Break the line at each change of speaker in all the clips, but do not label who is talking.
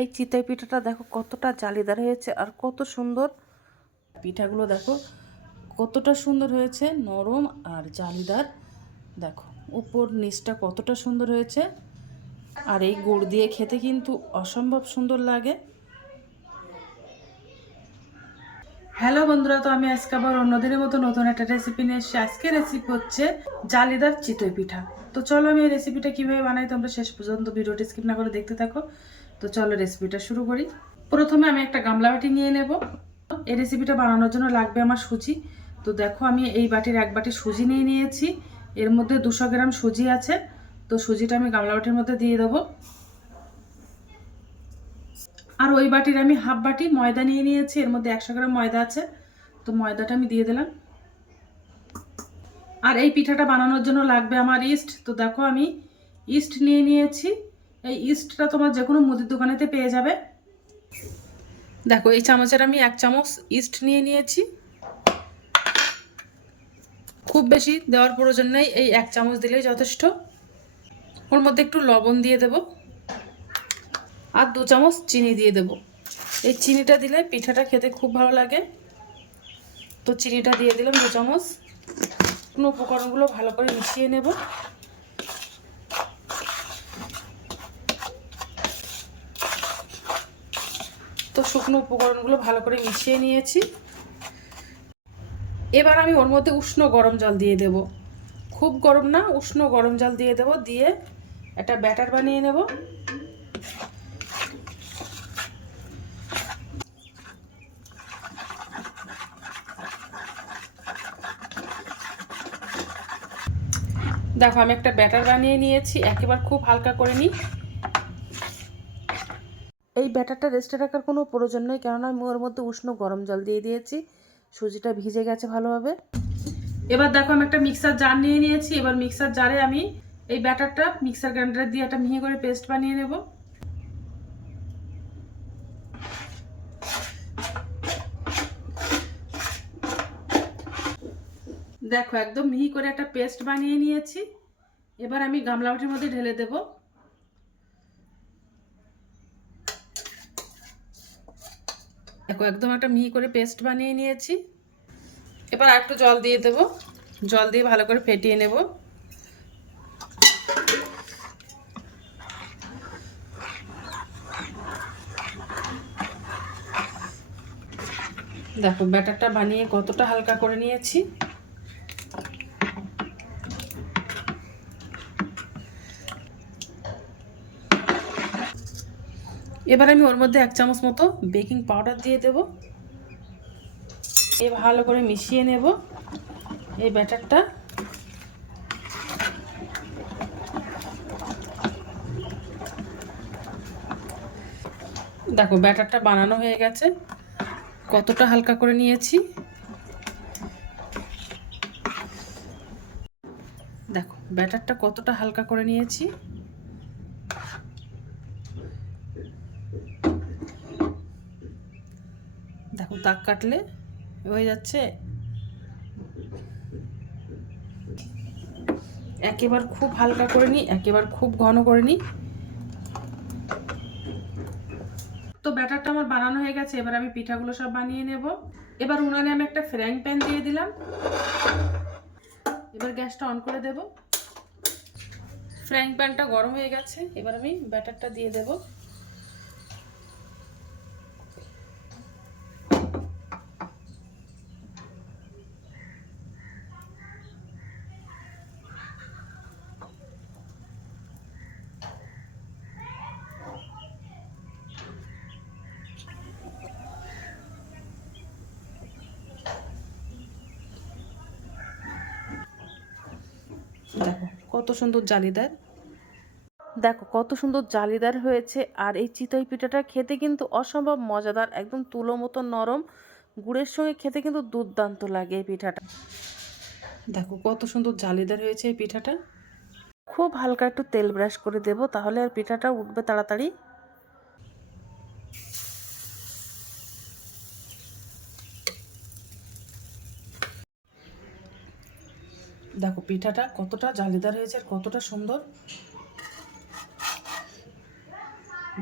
এই চিতই পিঠাটা দেখো কতটা জালিদার হয়েছে আর কত সুন্দর। পিঠাগুলো দেখো কতটা সুন্দর হয়েছে, নরম আর জালিদার। দেখো, উপর নিচটা কতটা সুন্দর হয়েছে। আর এই গুড় দিয়ে খেতে কিন্তু অসম্ভব সুন্দর লাগে। হ্যালো বন্ধুরা, তো আমি আজকে আবার অন্যদিনের মতো নতুন একটা রেসিপি নিয়ে এসেছি। আজকে রেসিপি হচ্ছে জালিদার চিতই পিঠা। তো চলো আমি এই রেসিপিটা কীভাবে বানাই তোমরা শেষ পর্যন্ত ভিডিওটি স্কিপ না করে দেখতে থাকো। তো চলো রেসিপিটা শুরু করি। প্রথমে আমি একটা গামলা বাটি নিয়ে নেব। এই রেসিপিটা বানানোর জন্য লাগবে আমার সুজি। তো দেখো আমি এই বাটির এক বাটি সুজি নিয়ে নিয়েছি। এর মধ্যে দুশো গ্রাম সুজি আছে। তো সুজিটা আমি গামলা বাটির মধ্যে দিয়ে দেবো। আর ওই বাটির আমি হাফ বাটি ময়দা নিয়ে নিয়েছি। এর মধ্যে একশো গ্রাম ময়দা আছে। তো ময়দাটা আমি দিয়ে দিলাম। আর এই পিঠাটা বানানোর জন্য লাগবে আমার ইস্ট তো দেখো আমি ইস্ট নিয়ে নিয়েছি। এই ইস্টটা তোমার যে কোনো মুদির দোকানেতে পেয়ে যাবে। দেখো, এই চামচের আমি এক চামচ ইস্ট নিয়ে নিয়েছি। খুব বেশি দেওয়ার প্রয়োজন নেই, এই এক চামচ দিলেই যথেষ্ট। ওর মধ্যে একটু লবণ দিয়ে দেবো আর দু চামচ চিনি দিয়ে দেব। এই চিনিটা দিলে পিঠাটা খেতে খুব ভালো লাগে। তো চিনিটা দিয়ে দিলাম দু চামচ। শুকনো উপকরণগুলো ভালো করে মিশিয়ে নেব। তো শুকনো উপকরণগুলো ভালো করে মিশিয়ে নিয়েছি। এবার আমি ওর মধ্যে উষ্ণ গরম জল দিয়ে দেব। খুব গরম না, উষ্ণ গরম জল দিয়ে দেব, দিয়ে একটা ব্যাটার বানিয়ে নেব। দেখো, আমি একটা ব্যাটার বানিয়ে নিয়েছি, একেবারে খুব হালকা করে নিই। এই ব্যাটারটা রেস্টে রাখার কোনো প্রয়োজন নেই, কেননা আমি ওর মধ্যে উষ্ণ গরম জল দিয়ে দিয়েছি। সুজিটা ভিজে গেছে ভালোভাবে। এবার দেখো আমি একটা মিক্সার জার নিয়ে নিয়েছি। এবার মিক্সার জারে আমি এই ব্যাটারটা মিক্সার গ্রাইন্ডারে দিয়ে একটা মিহি করে পেস্ট বানিয়ে নেব। দেখো একদম মিহি করে একটা পেস্ট বানিয়ে নিয়েছি। এবার আমি গামলা বাটির মধ্যে ঢেলে দেব। দেখো, একদম একটা মিহি করে পেস্ট বানিয়ে নিয়েছি। এবার একটু জল দিয়ে দেব। জল দিয়ে ভালো করে ফেটিয়ে নেব। দেখো, ব্যাটারটা বানিয়ে কতটা হালকা করে নিয়েছি। এবার আমি ওর মধ্যে এক চামচ মতো বেকিং পাউডার দিয়ে দেব। এ ভালো করে মিশিয়ে নেব এই ব্যাটারটা। দেখো, ব্যাটারটা বানানো হয়ে গেছে। কতটা হালকা করে নিয়েছি। দেখো, ব্যাটারটা কতটা হালকা করে নিয়েছি। দাগ কাটলে হয়ে যাচ্ছে। একেবার খুব হালকা করে নিই, একেবার খুব ঘন করে নিই। তো ব্যাটারটা আমার বানানো হয়ে গেছে, এবার আমি পিঠাগুলো সব বানিয়ে নেব। এবার উনানে আমি একটা ফ্রাইং প্যান দিয়ে দিলাম। এবার গ্যাসটা অন করে দেব। ফ্রাইং প্যানটা গরম হয়ে গেছে, এবার আমি ব্যাটারটা দিয়ে দেবো। দেখো কত সুন্দর জালিদার। দেখো কত সুন্দর জালিদার হয়েছে আর এই চিতই পিঠাটা খেতে কিন্তু অসম্ভব মজাদার একদম তুলো মতো নরম। গুড়ের সঙ্গে খেতে কিন্তু দুর্দান্ত লাগে এই পিঠাটা। দেখো কত সুন্দর জালিদার হয়েছে এই পিঠাটা। খুব হালকা একটু তেল ব্রাশ করে দেব তাহলে আর পিঠাটা উঠবে তাড়াতাড়ি। দেখো, পিঠাটা কতটা জালিদার হয়েছে আর কতটা সুন্দর।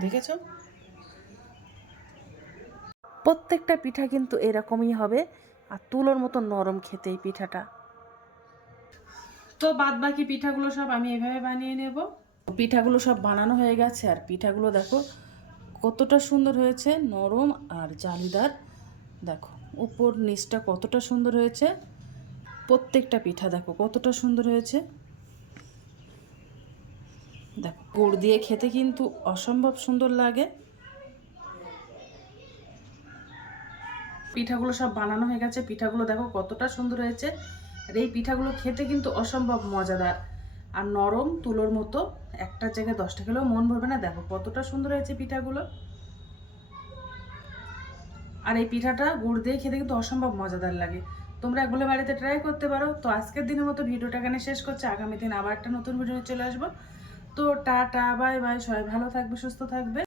দেখেছ? প্রত্যেকটা পিঠা কিন্তু এরকমই হবে আর তুলোর মতো নরম খেতে এই পিঠাটা। তো বাদ বাকি পিঠাগুলো সব আমি এভাবে বানিয়ে নেব। পিঠাগুলো সব বানানো হয়ে গেছে আর পিঠাগুলো দেখো, কতটা সুন্দর হয়েছে, নরম আর জালিদার। দেখো, উপর নিচটা কতটা সুন্দর হয়েছে। প্রত্যেকটা পিঠা দেখো, কতটা সুন্দর হয়েছে। দেখো, গুড় দিয়ে খেতে কিন্তু অসম্ভব সুন্দর লাগে। পিঠাগুলো সব বানানো হয়ে গেছে, পিঠাগুলো দেখো কতটা সুন্দর হয়েছে। আর এই পিঠাগুলো খেতে কিন্তু অসম্ভব মজাদার। আর নরম তুলোর মতো, একটা জায়গায় দশটা খেলেও মন ভরবে না। দেখো, কতটা সুন্দর হয়েছে পিঠাগুলো। আর এই পিঠাটা গুড় দিয়ে খেতে কিন্তু অসম্ভব মজাদার লাগে। তোমরা এগুলো বাড়িতে ট্রাই করতে পারো। তো আজকের দিনের মতো ভিডিওটা এখানে শেষ করছে। আগামী দিন আবার একটা নতুন ভিডিও চলে আসব। তো টা টা বাই বাই সবাই ভালো থাকবে, সুস্থ থাকবে।